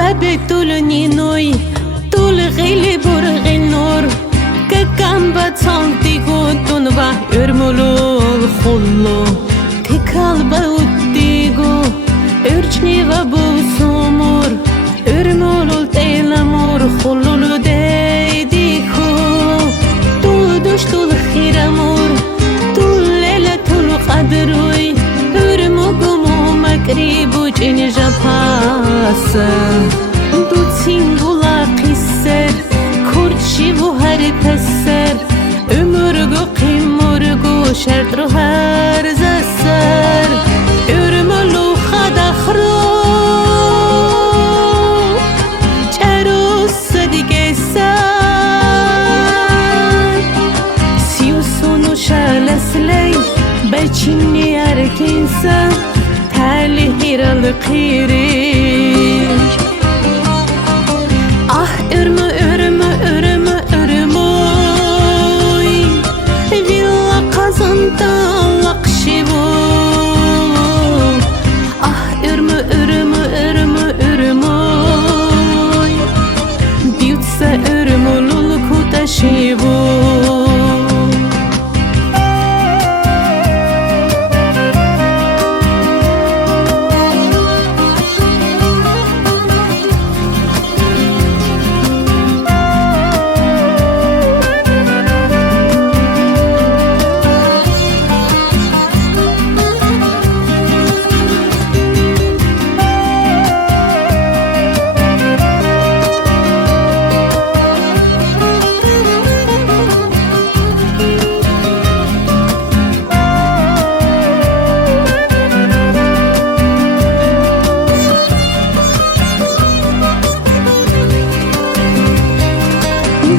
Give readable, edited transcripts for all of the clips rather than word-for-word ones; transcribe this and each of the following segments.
بابي طول نينوي طول غيلي برغي النور ككم بتصنتي كنتون با ürmülü خلو تكال باوتيغو ürçni va bu sumur ürmülü teylamur خلولو deydiko tuduş tul khiramur tul lele tul qadruy ürmügumu makribu cini japasa du singula qisser kurçi bu her pesser ömürgü qimurgu şertru her zasser ürmülü khadakhru çarus sadigeser siyusunu şalesley beçini erkinsa talihiril qiriş ah ürmü ürmü ürmü ürmüy villa kazanta lakşivu ah ürmü ürmü ürmü ürmüy biyutsa ürmülül kutaşivu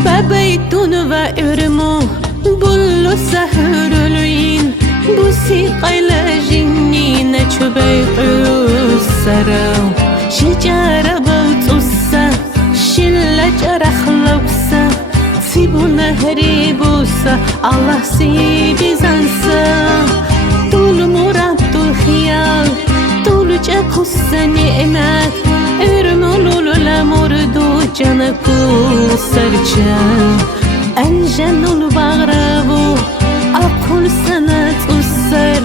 ببيتون وإرمو بلو سهرلوين بوسي قيلا جنين چبيق السراو شجارة بوتوسا شلة رخلوسا سيبو نهري بوسا الله سيبي زنسا طول مراد طول خيال طول جاكوسا نعمات ürmülül l'amor du canaku sarca anjanul bağravu aqul sanat usar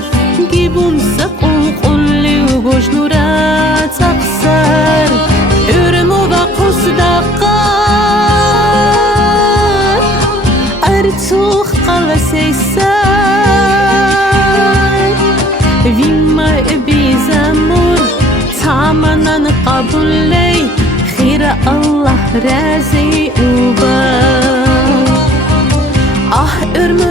gibum saqul qulli gojnurat aqsar ürmü va qusdaqar artuq qalseysar vimma bizamur tamanan qabulley khira Allah razi uba ah ürmü